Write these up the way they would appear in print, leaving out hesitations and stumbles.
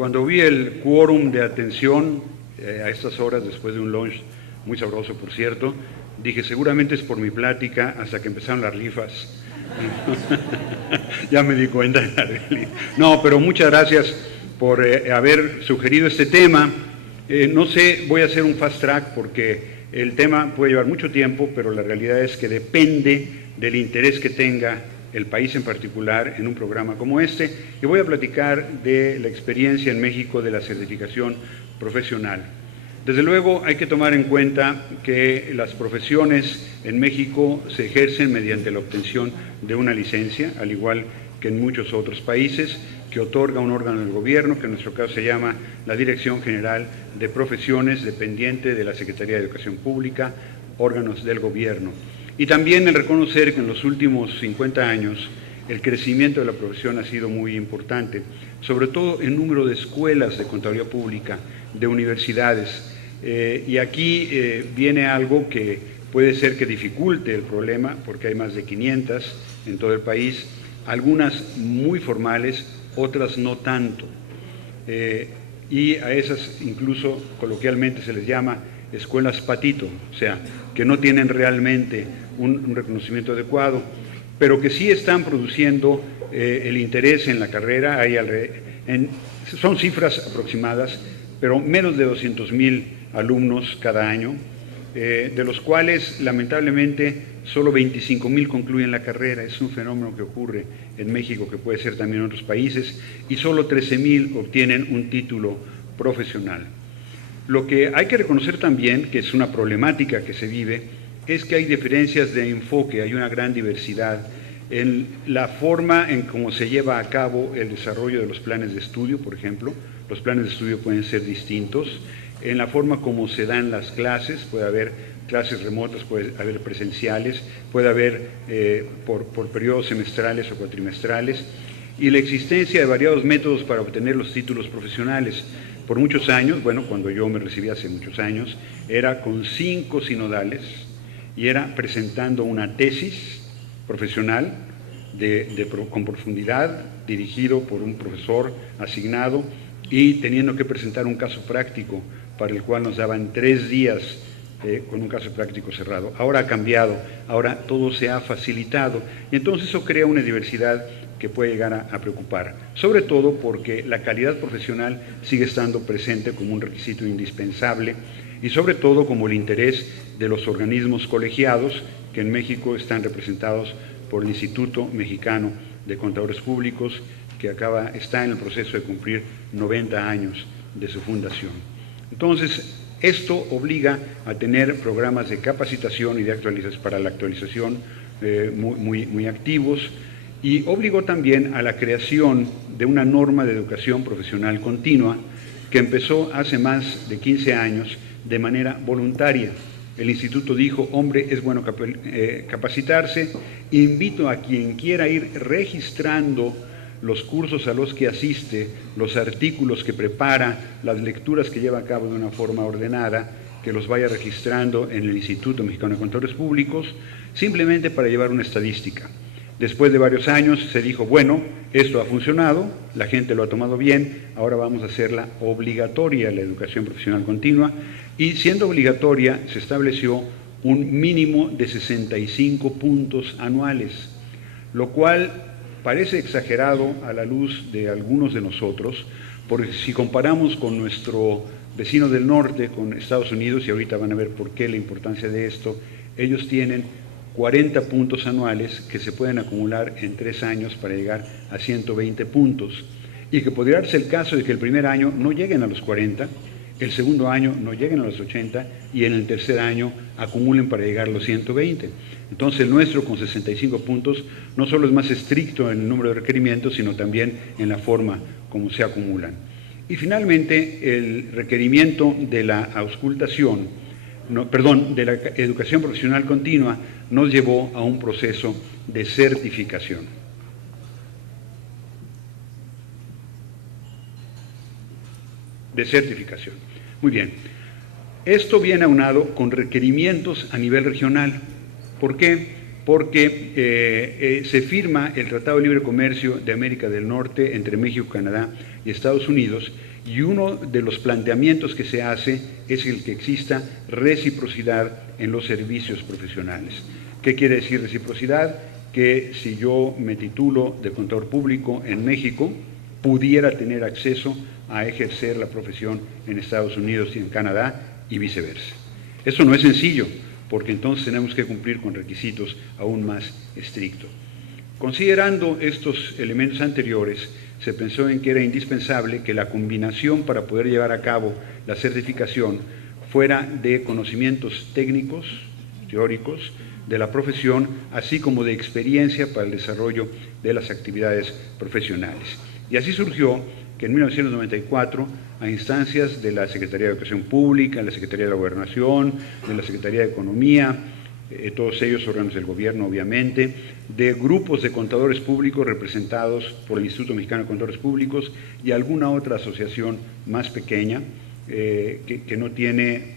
Cuando vi el quórum de atención a estas horas, después de un lunch muy sabroso, por cierto, dije, seguramente es por mi plática, hasta que empezaron las rifas. Ya me di cuenta. No, pero muchas gracias por haber sugerido este tema. No sé, voy a hacer un fast track porque el tema puede llevar mucho tiempo, pero la realidad es que depende del interés que tenga el país en particular en un programa como este, y voy a platicar de la experiencia en México de la certificación profesional. Desde luego hay que tomar en cuenta que las profesiones en México se ejercen mediante la obtención de una licencia, al igual que en muchos otros países, que otorga un órgano del gobierno, que en nuestro caso se llama la Dirección General de Profesiones, dependiente de la Secretaría de Educación Pública, órganos del gobierno. Y también el reconocer que en los últimos 50 años el crecimiento de la profesión ha sido muy importante, sobre todo en número de escuelas de contaduría pública, de universidades. Y aquí viene algo que puede ser que dificulte el problema, porque hay más de 500 en todo el país, algunas muy formales, otras no tanto. Y a esas incluso coloquialmente se les llama escuelas patito, o sea, que no tienen realmente un reconocimiento adecuado, pero que sí están produciendo el interés en la carrera. Son cifras aproximadas, pero menos de 200,000 alumnos cada año, de los cuales lamentablemente solo 25,000 concluyen la carrera. Es un fenómeno que ocurre en México, que puede ser también en otros países, y solo 13,000 obtienen un título profesional. Lo que hay que reconocer también, que es una problemática que se vive, es que hay diferencias de enfoque, hay una gran diversidad en la forma en cómo se lleva a cabo el desarrollo de los planes de estudio, por ejemplo. Los planes de estudio pueden ser distintos, en la forma como se dan las clases, puede haber clases remotas, puede haber presenciales, puede haber por periodos semestrales o cuatrimestrales, y la existencia de variados métodos para obtener los títulos profesionales. Por muchos años, bueno, cuando yo me recibí hace muchos años, era con 5 sinodales y era presentando una tesis profesional con profundidad, dirigido por un profesor asignado y teniendo que presentar un caso práctico para el cual nos daban 3 días con un caso práctico cerrado. Ahora ha cambiado, ahora todo se ha facilitado y entonces eso crea una diversidad que puede llegar a preocupar, sobre todo porque la calidad profesional sigue estando presente como un requisito indispensable y sobre todo como el interés de los organismos colegiados que en México están representados por el Instituto Mexicano de Contadores Públicos, que está en el proceso de cumplir 90 años de su fundación. Entonces, esto obliga a tener programas de capacitación y de actualización para la actualización muy activos, y obligó también a la creación de una norma de educación profesional continua que empezó hace más de 15 años de manera voluntaria. El instituto dijo, hombre, es bueno capacitarse, invito a quien quiera ir registrando los cursos a los que asiste, los artículos que prepara, las lecturas que lleva a cabo de una forma ordenada, que los vaya registrando en el Instituto Mexicano de Contadores Públicos, simplemente para llevar una estadística. Después de varios años se dijo, bueno, esto ha funcionado, la gente lo ha tomado bien, ahora vamos a hacerla obligatoria, la educación profesional continua, y siendo obligatoria se estableció un mínimo de 65 puntos anuales, lo cual parece exagerado a la luz de algunos de nosotros, porque si comparamos con nuestro vecino del norte, con Estados Unidos, y ahorita van a ver por qué la importancia de esto, ellos tienen 40 puntos anuales que se pueden acumular en 3 años para llegar a 120 puntos, y que podría darse el caso de que el primer año no lleguen a los 40, el segundo año no lleguen a los 80 y en el tercer año acumulen para llegar a los 120. Entonces el nuestro con 65 puntos no solo es más estricto en el número de requerimientos, sino también en la forma como se acumulan. Y finalmente el requerimiento de la auscultación, de la educación profesional continua nos llevó a un proceso de certificación. Muy bien. Esto viene aunado con requerimientos a nivel regional. ¿Por qué? Porque se firma el Tratado de Libre Comercio de América del Norte entre México, Canadá y Estados Unidos, y uno de los planteamientos que se hace es el que exista reciprocidad en los servicios profesionales. ¿Qué quiere decir reciprocidad? Que si yo me titulo de contador público en México, pudiera tener acceso a ejercer la profesión en Estados Unidos y en Canadá y viceversa. Eso no es sencillo, porque entonces tenemos que cumplir con requisitos aún más estrictos. Considerando estos elementos anteriores, se pensó en que era indispensable que la combinación para poder llevar a cabo la certificación fuera de conocimientos técnicos, teóricos, de la profesión, así como de experiencia para el desarrollo de las actividades profesionales. Y así surgió que en 1994, a instancias de la Secretaría de Educación Pública, de la Secretaría de la Gobernación, de la Secretaría de Economía, todos ellos órganos del gobierno obviamente, de grupos de contadores públicos representados por el Instituto Mexicano de Contadores Públicos y alguna otra asociación más pequeña que no tiene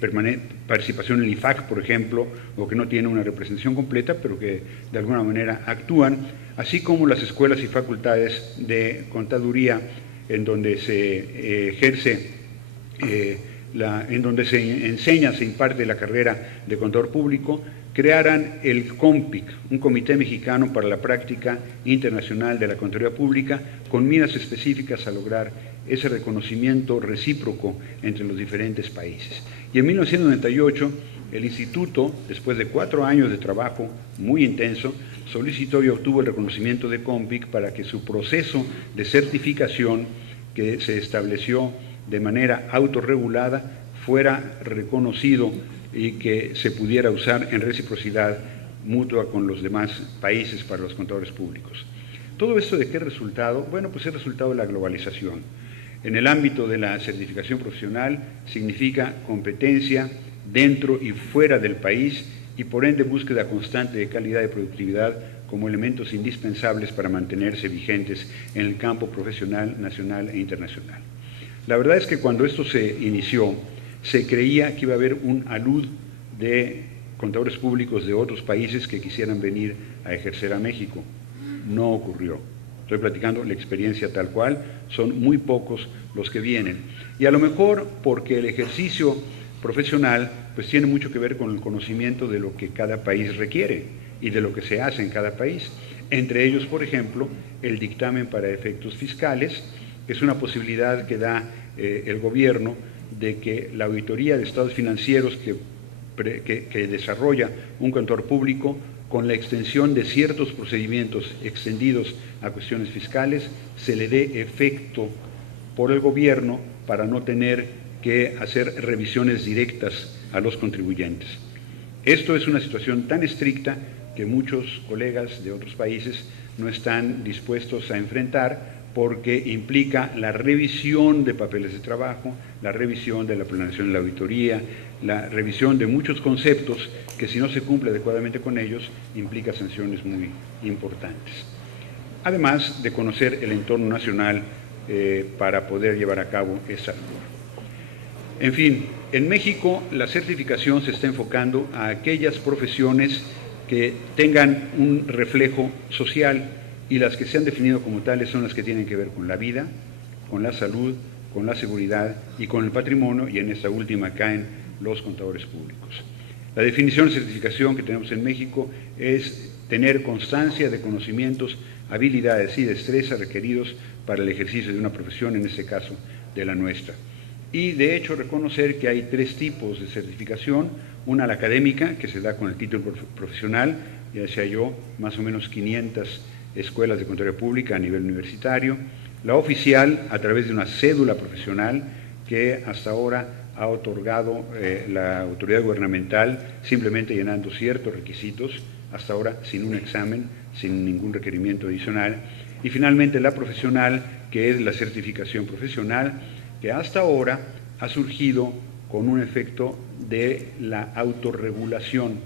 participación en el IFAC, por ejemplo, o que no tiene una representación completa, pero que de alguna manera actúan, así como las escuelas y facultades de contaduría en donde se ejerce en donde se enseña, se imparte la carrera de contador público, crearan el COMPIC, un Comité Mexicano para la Práctica Internacional de la Contaduría Pública, con miras específicas a lograr ese reconocimiento recíproco entre los diferentes países. Y en 1998, el Instituto, después de 4 años de trabajo muy intenso, solicitó y obtuvo el reconocimiento de COMPIC para que su proceso de certificación, que se estableció de manera autorregulada, fuera reconocido y que se pudiera usar en reciprocidad mutua con los demás países para los contadores públicos. ¿Todo esto de qué resultado? Bueno, pues es resultado de la globalización. En el ámbito de la certificación profesional significa competencia dentro y fuera del país y por ende búsqueda constante de calidad y productividad como elementos indispensables para mantenerse vigentes en el campo profesional nacional e internacional. La verdad es que cuando esto se inició, se creía que iba a haber un alud de contadores públicos de otros países que quisieran venir a ejercer a México. No ocurrió. Estoy platicando la experiencia tal cual, son muy pocos los que vienen. Y a lo mejor porque el ejercicio profesional pues tiene mucho que ver con el conocimiento de lo que cada país requiere y de lo que se hace en cada país. Entre ellos, por ejemplo, el dictamen para efectos fiscales, que es una posibilidad que da el gobierno de que la auditoría de estados financieros que desarrolla un contador público, con la extensión de ciertos procedimientos extendidos a cuestiones fiscales, se le dé efecto por el gobierno para no tener que hacer revisiones directas a los contribuyentes. Esto es una situación tan estricta que muchos colegas de otros países no están dispuestos a enfrentar porque implica la revisión de papeles de trabajo, la revisión de la planeación de la auditoría, la revisión de muchos conceptos que si no se cumple adecuadamente con ellos implica sanciones muy importantes. Además de conocer el entorno nacional para poder llevar a cabo esa labor. En fin, en México la certificación se está enfocando a aquellas profesiones que tengan un reflejo social y las que se han definido como tales son las que tienen que ver con la vida, con la salud, con la seguridad y con el patrimonio, y en esta última caen los contadores públicos. La definición de certificación que tenemos en México es tener constancia de conocimientos, habilidades y destrezas requeridos para el ejercicio de una profesión, en este caso de la nuestra. Y de hecho reconocer que hay 3 tipos de certificación: una la académica, que se da con el título profesional, ya decía yo, más o menos 500 escuelas de contaduría pública a nivel universitario; la oficial, a través de una cédula profesional que hasta ahora ha otorgado la autoridad gubernamental simplemente llenando ciertos requisitos, hasta ahora sin un examen, sin ningún requerimiento adicional; y finalmente la profesional, que es la certificación profesional, que hasta ahora ha surgido con un efecto de la autorregulación,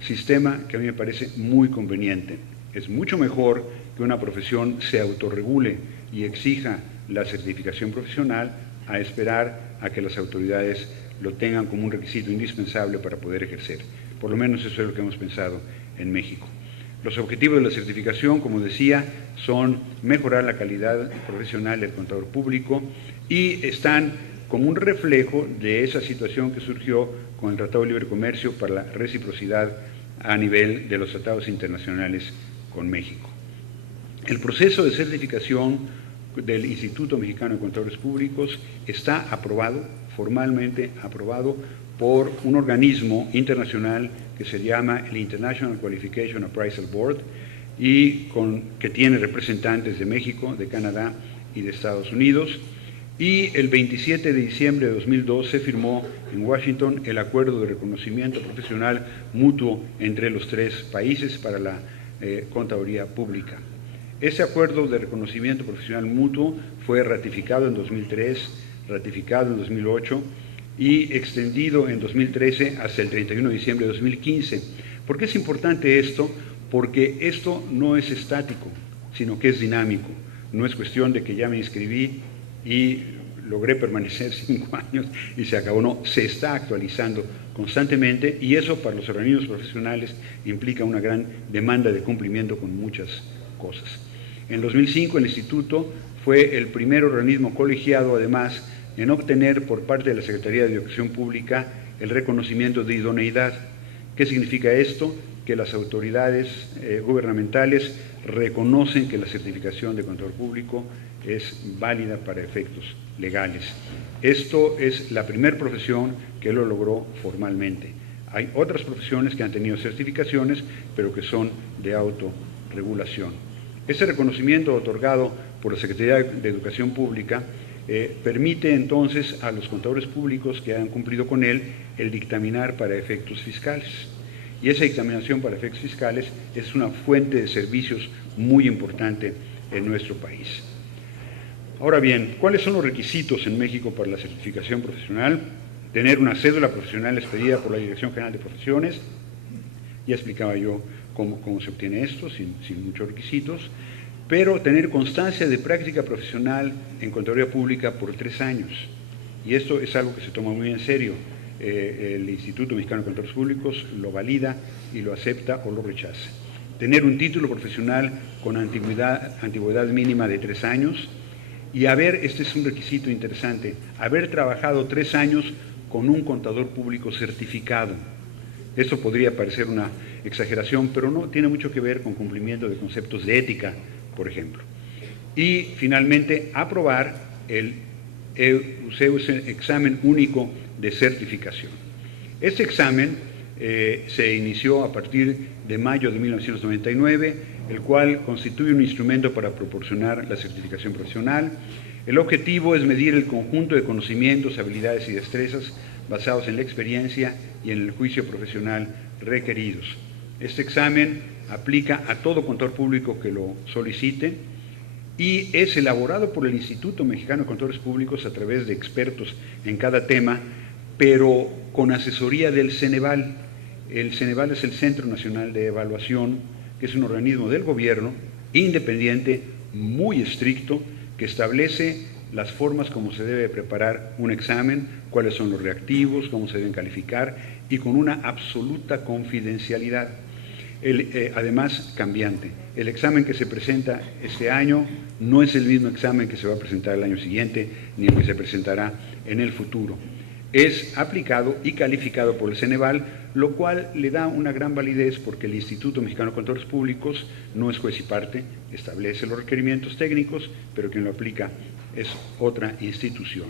sistema que a mí me parece muy conveniente. Es mucho mejor que una profesión se autorregule y exija la certificación profesional a esperar a que las autoridades lo tengan como un requisito indispensable para poder ejercer. Por lo menos eso es lo que hemos pensado en México. Los objetivos de la certificación, como decía, son mejorar la calidad profesional del contador público y están como un reflejo de esa situación que surgió con el Tratado de Libre Comercio para la reciprocidad a nivel de los tratados internacionales con México. El proceso de certificación del Instituto Mexicano de Contadores Públicos está aprobado, formalmente aprobado, por un organismo internacional que se llama el International Qualification Appraisal Board y que tiene representantes de México, de Canadá y de Estados Unidos. Y el 27 de diciembre de 2002 se firmó en Washington el Acuerdo de Reconocimiento Profesional Mutuo entre los tres países para la contaduría pública. Ese acuerdo de reconocimiento profesional mutuo fue ratificado en 2003, ratificado en 2008 y extendido en 2013 hasta el 31 de diciembre de 2015. ¿Por qué es importante esto? Porque esto no es estático, sino que es dinámico. No es cuestión de que ya me inscribí y logré permanecer 5 años y se acabó. No, se está actualizando constantemente y eso para los organismos profesionales implica una gran demanda de cumplimiento con muchas cosas. En 2005 el Instituto fue el primer organismo colegiado, además, en obtener por parte de la Secretaría de Educación Pública el reconocimiento de idoneidad. ¿Qué significa esto? Que las autoridades gubernamentales reconocen que la certificación de contador público es válida para efectos legales. Esto es la primera profesión que lo logró formalmente. Hay otras profesiones que han tenido certificaciones, pero que son de autorregulación. Ese reconocimiento otorgado por la Secretaría de Educación Pública permite entonces a los contadores públicos que han cumplido con él el dictaminar para efectos fiscales. Y esa dictaminación para efectos fiscales es una fuente de servicios muy importante en nuestro país. Ahora bien, ¿cuáles son los requisitos en México para la certificación profesional? Tener una cédula profesional expedida por la Dirección General de Profesiones. Ya explicaba yo cómo se obtiene esto, sin muchos requisitos. Pero tener constancia de práctica profesional en contaduría pública por 3 años. Y esto es algo que se toma muy en serio. El Instituto Mexicano de Contadores Públicos lo valida y lo acepta o lo rechaza. Tener un título profesional con antigüedad mínima de 3 años y este es un requisito interesante, haber trabajado 3 años con un contador público certificado. Esto podría parecer una exageración, pero no tiene mucho que ver con cumplimiento de conceptos de ética, por ejemplo. Y finalmente, aprobar el examen único de certificación. Este examen se inició a partir de mayo de 1999, el cual constituye un instrumento para proporcionar la certificación profesional. El objetivo es medir el conjunto de conocimientos, habilidades y destrezas basados en la experiencia y en el juicio profesional requeridos. Este examen aplica a todo contador público que lo solicite y es elaborado por el Instituto Mexicano de Contadores Públicos a través de expertos en cada tema, pero con asesoría del Ceneval. El Ceneval es el Centro Nacional de Evaluación, que es un organismo del gobierno independiente, muy estricto, que establece las formas como se debe preparar un examen, cuáles son los reactivos, cómo se deben calificar y con una absoluta confidencialidad. Además, cambiante. El examen que se presenta este año no es el mismo examen que se va a presentar el año siguiente ni el que se presentará en el futuro. Es aplicado y calificado por el Ceneval, lo cual le da una gran validez porque el Instituto Mexicano de Contadores Públicos no es juez y parte, establece los requerimientos técnicos, pero quien lo aplica es otra institución.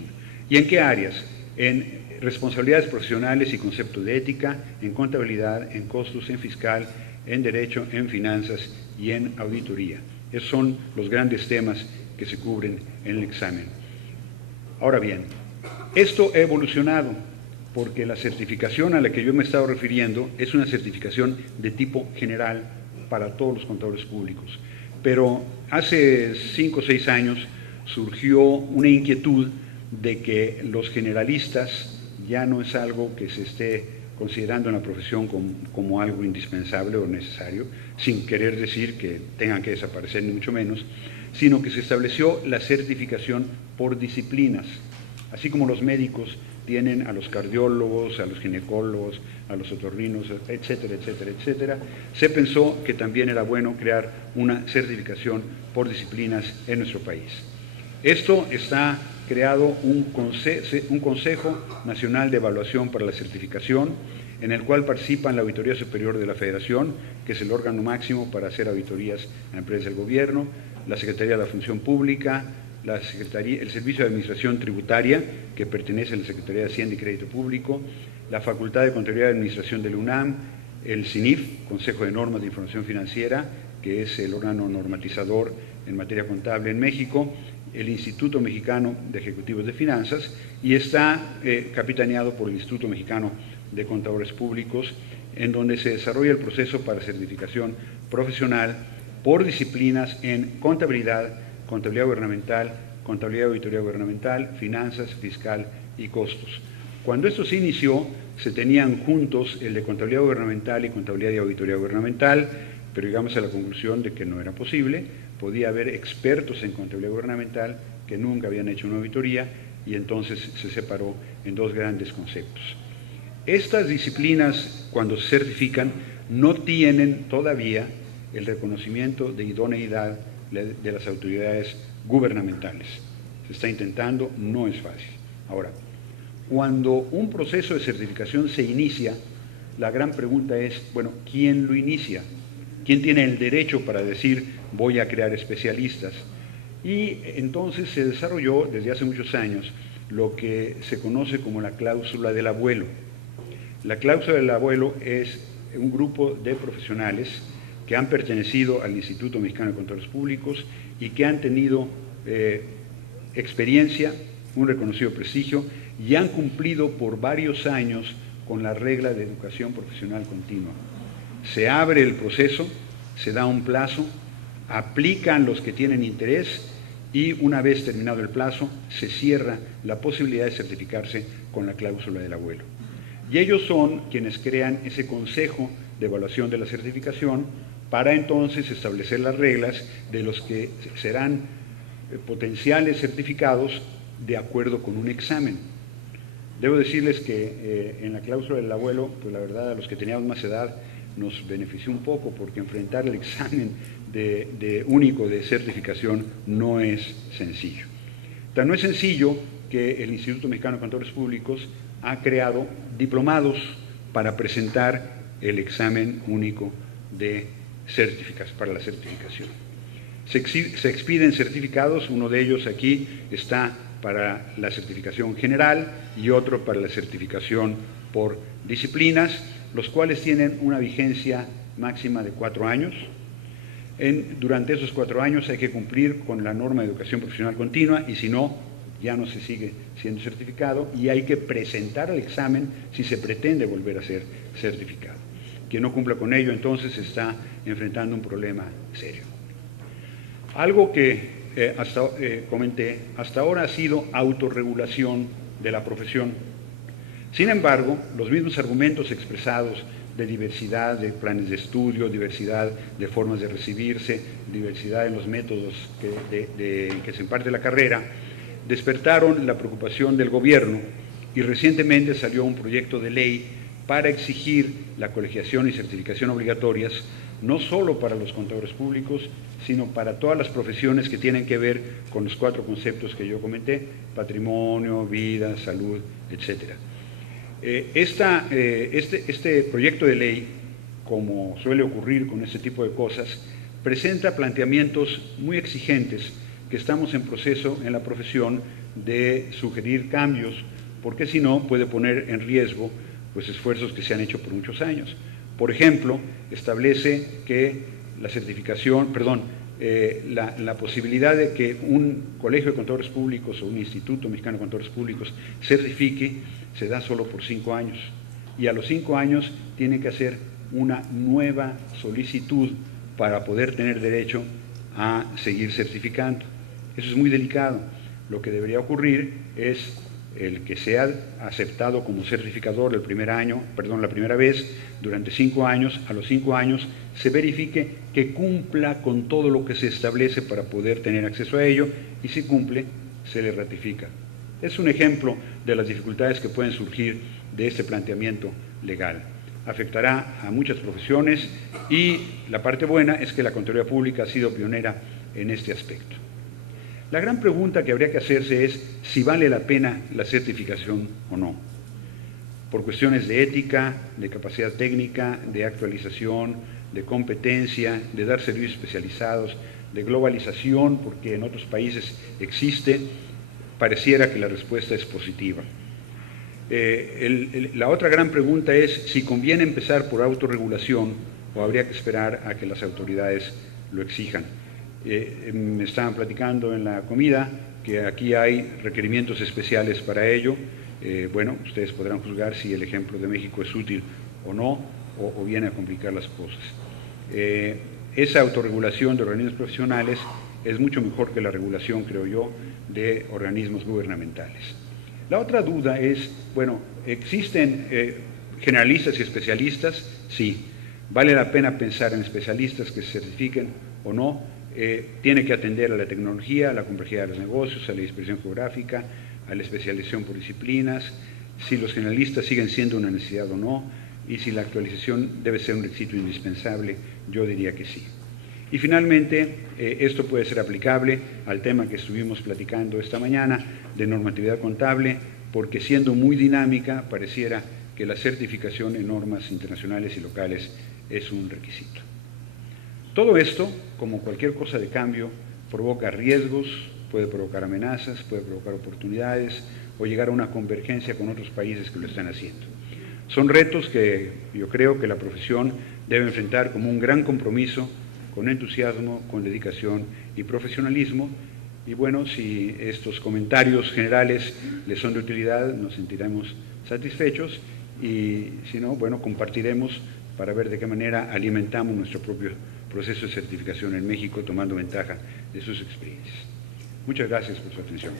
¿Y en qué áreas? En responsabilidades profesionales y conceptos de ética, en contabilidad, en costos, en fiscal, en derecho, en finanzas y en auditoría. Esos son los grandes temas que se cubren en el examen. Ahora bien, esto ha evolucionado porque la certificación a la que yo me he estado refiriendo es una certificación de tipo general para todos los contadores públicos. Pero hace 5 o 6 años surgió una inquietud de que los generalistas ya no es algo que se esté considerando en la profesión como algo indispensable o necesario, sin querer decir que tengan que desaparecer, ni mucho menos, sino que se estableció la certificación por disciplinas. así como los médicos tienen a los cardiólogos, a los ginecólogos, a los otorrinos, etcétera, etcétera, etcétera, se pensó que también era bueno crear una certificación por disciplinas en nuestro país. Esto está creado un Consejo Nacional de Evaluación para la Certificación, en el cual participan la Auditoría Superior de la Federación, que es el órgano máximo para hacer auditorías a empresas del gobierno, la Secretaría de la Función Pública, el Servicio de Administración Tributaria, que pertenece a la Secretaría de Hacienda y Crédito Público, la Facultad de Contabilidad y Administración del UNAM, el CINIF, Consejo de Normas de Información Financiera, que es el órgano normatizador en materia contable en México, el Instituto Mexicano de Ejecutivos de Finanzas, y está capitaneado por el Instituto Mexicano de Contadores Públicos, en donde se desarrolla el proceso para certificación profesional por disciplinas en contabilidad, contabilidad gubernamental, contabilidad y auditoría gubernamental, finanzas, fiscal y costos. Cuando esto se inició, se tenían juntos el de contabilidad gubernamental y contabilidad y auditoría gubernamental, pero llegamos a la conclusión de que no era posible. Podía haber expertos en contabilidad gubernamental que nunca habían hecho una auditoría, y entonces se separó en dos grandes conceptos. Estas disciplinas, cuando se certifican, no tienen todavía el reconocimiento de idoneidad de las autoridades gubernamentales. Se está intentando, no es fácil. Ahora, cuando un proceso de certificación se inicia, la gran pregunta es, bueno, ¿quién lo inicia? ¿Quién tiene el derecho para decir voy a crear especialistas? Y entonces se desarrolló desde hace muchos años lo que se conoce como la cláusula del abuelo. La cláusula del abuelo es un grupo de profesionales que han pertenecido al Instituto Mexicano de Contadores Públicos y que han tenido experiencia, un reconocido prestigio, y han cumplido por varios años con la regla de educación profesional continua. Se abre el proceso, se da un plazo, aplican los que tienen interés, y una vez terminado el plazo, se cierra la posibilidad de certificarse con la cláusula del abuelo. Y ellos son quienes crean ese consejo de evaluación de la certificación para entonces establecer las reglas de los que serán potenciales certificados de acuerdo con un examen. Debo decirles que en la cláusula del abuelo, pues la verdad, a los que teníamos más edad nos benefició un poco, porque enfrentar el examen único de certificación no es sencillo. Tan no es sencillo que el Instituto Mexicano de Contadores Públicos ha creado diplomados para presentar el examen único para la certificación. Se expiden certificados, uno de ellos aquí está para la certificación general y otro para la certificación por disciplinas, los cuales tienen una vigencia máxima de 4 años. Durante esos 4 años hay que cumplir con la norma de educación profesional continua, y si no, ya no se sigue siendo certificado, y hay que presentar el examen si se pretende volver a ser certificado. Quien no cumpla con ello, entonces está enfrentando un problema serio. Algo que comenté, hasta ahora ha sido autorregulación de la profesión. Sin embargo, los mismos argumentos expresados de diversidad de planes de estudio, diversidad de formas de recibirse, diversidad en los métodos que se imparte la carrera, despertaron la preocupación del gobierno, y recientemente salió un proyecto de ley para exigir la colegiación y certificación obligatorias, no solo para los contadores públicos, sino para todas las profesiones que tienen que ver con los 4 conceptos que yo comenté: patrimonio, vida, salud, etc. Este proyecto de ley, como suele ocurrir con este tipo de cosas, presenta planteamientos muy exigentes que estamos en proceso en la profesión de sugerir cambios, porque si no puede poner en riesgo pues esfuerzos que se han hecho por muchos años. Por ejemplo, establece que la certificación, la posibilidad de que un colegio de contadores públicos o un instituto mexicano de contadores públicos certifique se da solo por 5 años, y a los 5 años tiene que hacer una nueva solicitud para poder tener derecho a seguir certificando. Eso es muy delicado. Lo que debería ocurrir es el que sea aceptado como certificador la primera vez, durante 5 años, a los 5 años se verifique que cumpla con todo lo que se establece para poder tener acceso a ello, y si cumple, se le ratifica Es un ejemplo de las dificultades que pueden surgir de este planteamiento legal. Afectará a muchas profesiones y la parte buena es que la Contraloría Pública ha sido pionera en este aspecto. La gran pregunta que habría que hacerse es si vale la pena la certificación o no. Por cuestiones de ética, de capacidad técnica, de actualización, de competencia, de dar servicios especializados, de globalización, porque en otros países existe, pareciera que la respuesta es positiva. La otra gran pregunta es si conviene empezar por autorregulación o habría que esperar a que las autoridades lo exijan. Me estaban platicando en la comida que aquí hay requerimientos especiales para ello. Bueno, ustedes podrán juzgar si el ejemplo de México es útil o no, o viene a complicar las cosas. Esa autorregulación de organismos profesionales es mucho mejor que la regulación, creo yo, de organismos gubernamentales. La otra duda es, bueno, ¿existen generalistas y especialistas? Sí. ¿Vale la pena pensar en especialistas que se certifiquen o no? Tiene que atender a la tecnología, a la complejidad de los negocios, a la dispersión geográfica, a la especialización por disciplinas, si los generalistas siguen siendo una necesidad o no, y si la actualización debe ser un requisito indispensable, yo diría que sí. Y finalmente, esto puede ser aplicable al tema que estuvimos platicando esta mañana de normatividad contable, porque siendo muy dinámica, pareciera que la certificación en normas internacionales y locales es un requisito. Todo esto, como cualquier cosa de cambio, provoca riesgos, puede provocar amenazas, puede provocar oportunidades o llegar a una convergencia con otros países que lo están haciendo. Son retos que yo creo que la profesión debe enfrentar como un gran compromiso, con entusiasmo, con dedicación y profesionalismo. Y bueno, si estos comentarios generales les son de utilidad, nos sentiremos satisfechos y si no, bueno, compartiremos para ver de qué manera alimentamos nuestro propio proceso de certificación en México, tomando ventaja de sus experiencias. Muchas gracias por su atención.